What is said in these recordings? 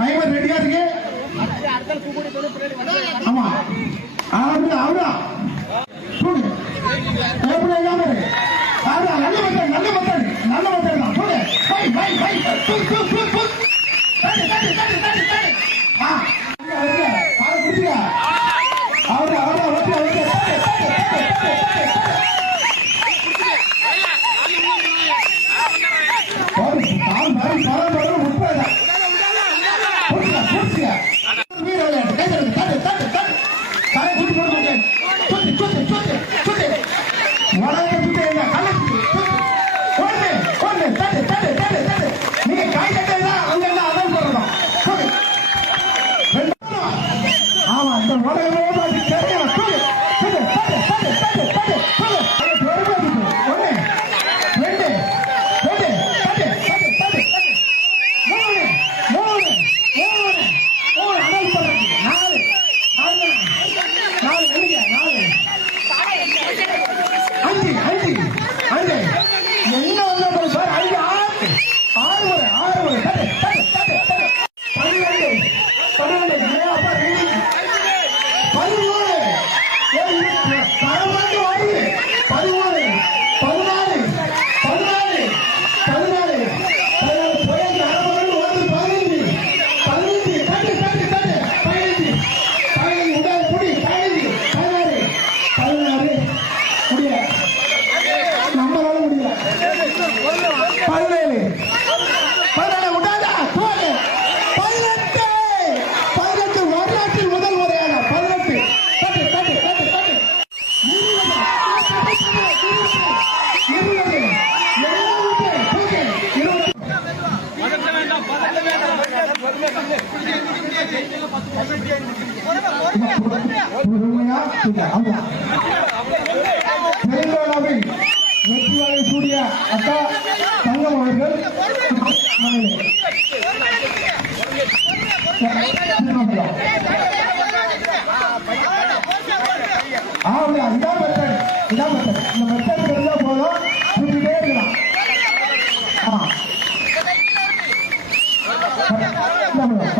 Timer ரெடியா இருக்கு? ஆமா. அவரு அவரா சூடு எப்படி இல்லாம இருக்கு அவரா நல்ல மக்கள் நல்ல மக்கள் நல்ல மக்கள் தான். சூடு الروضة الكريمة மறுபடியும் தெலுங்கானாவில் வெற்றியாளர் சூடிய அக்கா இதான் மெத்தட் இந்த மெத்தட்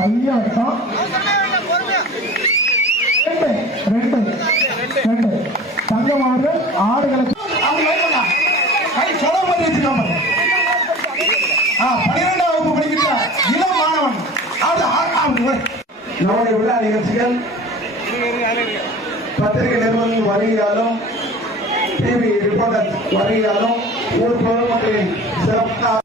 பையா ரெண்டு ரெண்டு ரெண்டு. தங்கம் ஆறு ஆறுகளுக்கு கை செலவு பண்ணி வச்சுக்காம பன்னிரெண்டாம் வகுப்பு படிக்கிற இளம் மாணவன். நம்முடைய விழா நிகழ்ச்சிகள் பத்திரிகை நிறுவனங்கள் வருகையாலும் டிவி ரிப்போர்ட்டர் வருகையாலும் ஊர் பொதுமக்களின் சிறப்பாக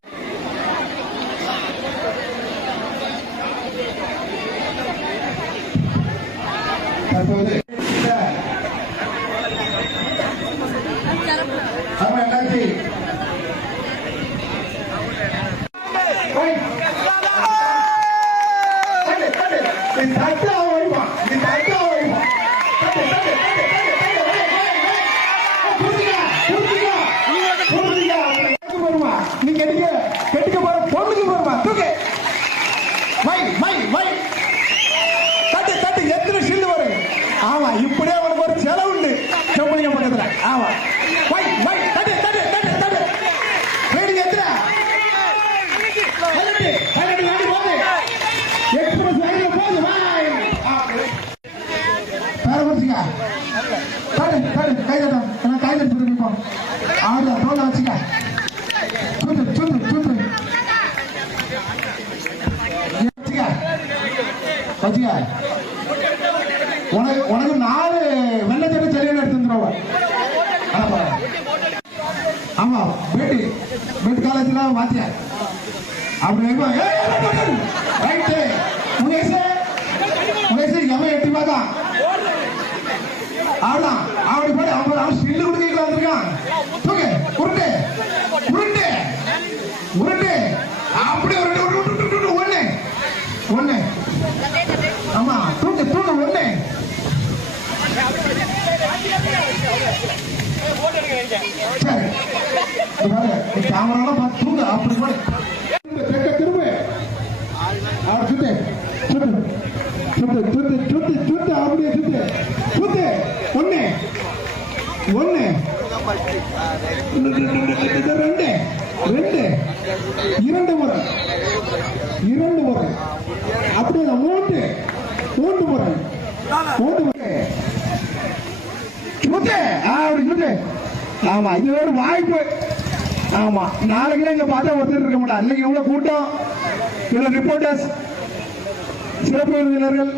நடந்துச்சுங்க தாடு தாடு கை கட்டம் நான் கை கட்டி பிடிப்போம் ஆடு தோல்ல வச்சுக்க தூத்து தூத்து தூத்து. வச்சுக்க. வச்சுக்க. உனக்கு உனக்கு நாலு வெள்ளச்சட்டை சரியான எடுத்துருவோம் ஆமா பேட்டி. பேட்டி காலேஜ்ல மாத்தியா? அப்படி ரைட்டு முகேஷ் முகேஷ் எவன் எட்டிமா உருண்டு உருண்டு உருண்டு அப்படி உருண்டு உருண்டு ஒண்ணு ஒண்ணு. ஆமா தூண்டு தூண்டு ஒண்ணு. கேமராலாம் பார்த்து தூங்க அப்படி கூட திரும்ப திரும்ப திரும்ப. திரும்ப திரும்ப ரெண்டு இரண்டு முறை இரண்டு முறை அப்படி மூன்று மூன்று முறை மூன்று முறை ஆமா இது ஒரு வாய்ப்பு ஆமா நாளைக்கு இங்க பார்த்தா ஒருத்தர் இருக்க மாட்டா அன்னைக்கு இவ்வளவு கூட்டம் இவ்வளவு ரிப்போர்ட்டர்ஸ் சிறப்பு விருந்தினர்கள்